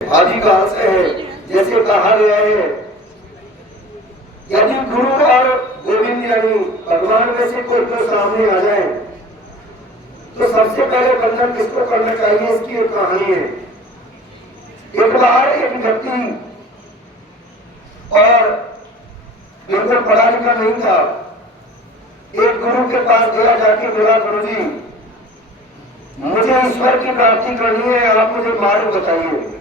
आदिकाल से है। जैसे कहा गया है, यदि गुरु और गोविंद यानी भगवान में से कोई तो सामने आ जाए तो सबसे पहले बंधन किसको करना चाहिए, इसकी एक कहानी है। एक बार एक व्यक्ति और बिल्कुल पढ़ा लिखा नहीं था, एक गुरु के पास गया, जाके बोला, गुरु जी मुझे ईश्वर की प्राप्ति करनी है, आप मुझे मार्ग बताइए।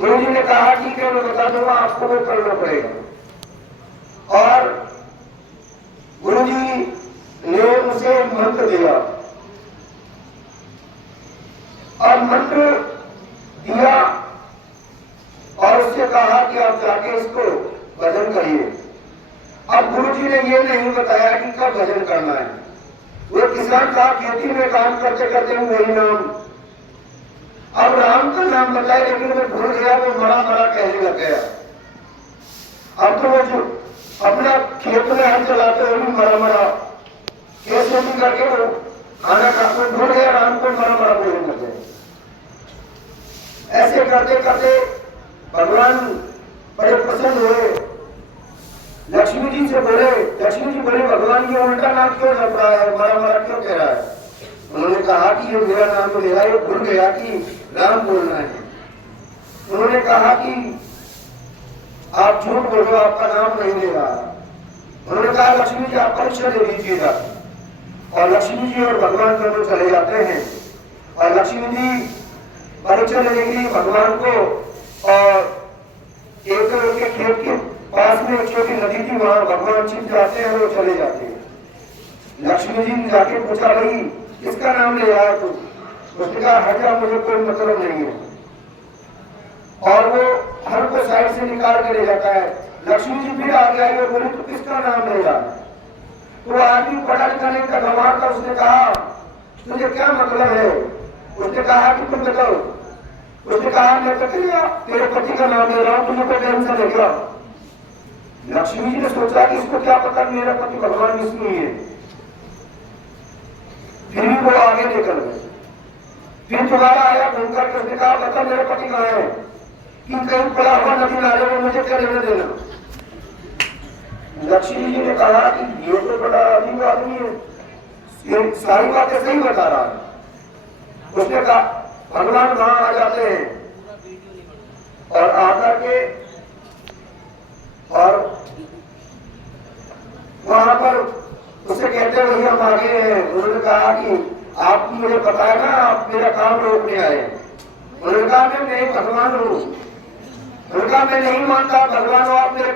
गुरु जी ने कहा ठीक है, मैं बता दूंगा, आपको वो करना पड़ेगा। और गुरु जी ने उसे मंत्र दिया और मंत्र दिया और उससे कहा कि आप जाके इसको भजन करिए। अब गुरु जी ने ये नहीं बताया कि कब भजन करना है। वो किसान था, खेती में काम करते करते वही नाम, अब राम का नाम बताया लेकिन मैं भूल गया, वो मरा मरा कहने लग गया। अब तो वो जो अपना खेत में हल चलाते हुए भी मरा मरा कैसे भी करके वो खाना खाते भूल गया, राम को मरा मरा बोलने लग गए। ऐसे करते करते भगवान बड़े प्रसन्न हुए, लक्ष्मी जी से बोले, लक्ष्मी जी बोले भगवान ये उल्टा नाम क्यों जप रहा है, मरा मरा क्यों कह रहा है। उन्होंने कहा कि ये मेरा नाम तो ले रहा है, ये भूल गया कि राम बोलना है। उन्होंने कहा कि आप झूठ बोल रहे हो, आपका नाम नहीं ले रहा। उन्होंने कहा लक्ष्मी जी आप परीक्षा दे दीजिएगा। और लक्ष्मी जी और भगवान दोनों चले जाते हैं और लक्ष्मी जी परीक्षा लेने के लिए भगवान को, और एक के खेत के पास में एक छोटी नदी थी, वहां भगवान छिप जाते हैं, वो चले जाते हैं। लक्ष्मी जी ने जाके पूछा, भाई किसका नाम ले आया तू? उसने कहा हटा, मुझे कोई मतलब नहीं है। और वो हर को साइड से निकाल के ले जाता है। लक्ष्मी जी फिर आगे आई और बोली, तू किसका नाम ले रहा? तो आदमी पढ़ा लिखा नहीं था, गंवार था। उसने कहा तुझे क्या मतलब है? उसने कहा कि तुम बताओ। उसने कहा मैं तेरे पति का नाम ले रहा हूं, तुझे कोई टेंशन है क्या? लक्ष्मी जी ने सोचा कि इसको क्या पता मेरा पति भगवान विष्णु ही है। फिर भी वो आगे निकल गए। फिर दोबारा आया घूम करके, उसने कहा बता मेरे पति कहाँ है, कि कहीं पड़ा हुआ नदी नाले में, मुझे क्या लेने देना। लक्ष्मी जी ने कहा कि ये तो बड़ा अजीब आदमी है, ये सारी बातें सही बता रहा है। उसने कहा भगवान वहां आ जाते हैं और आकर के और वहां पर उसे कहते हैं हम आगे हैं। उन्होंने कहा कि आप मुझे बताया ना, आप मेरा काम रोकने आए। उन्होंने कहा मैं नहीं भगवान हूँ। उन्होंने कहा मैं नहीं मानता भगवान हो आप मेरे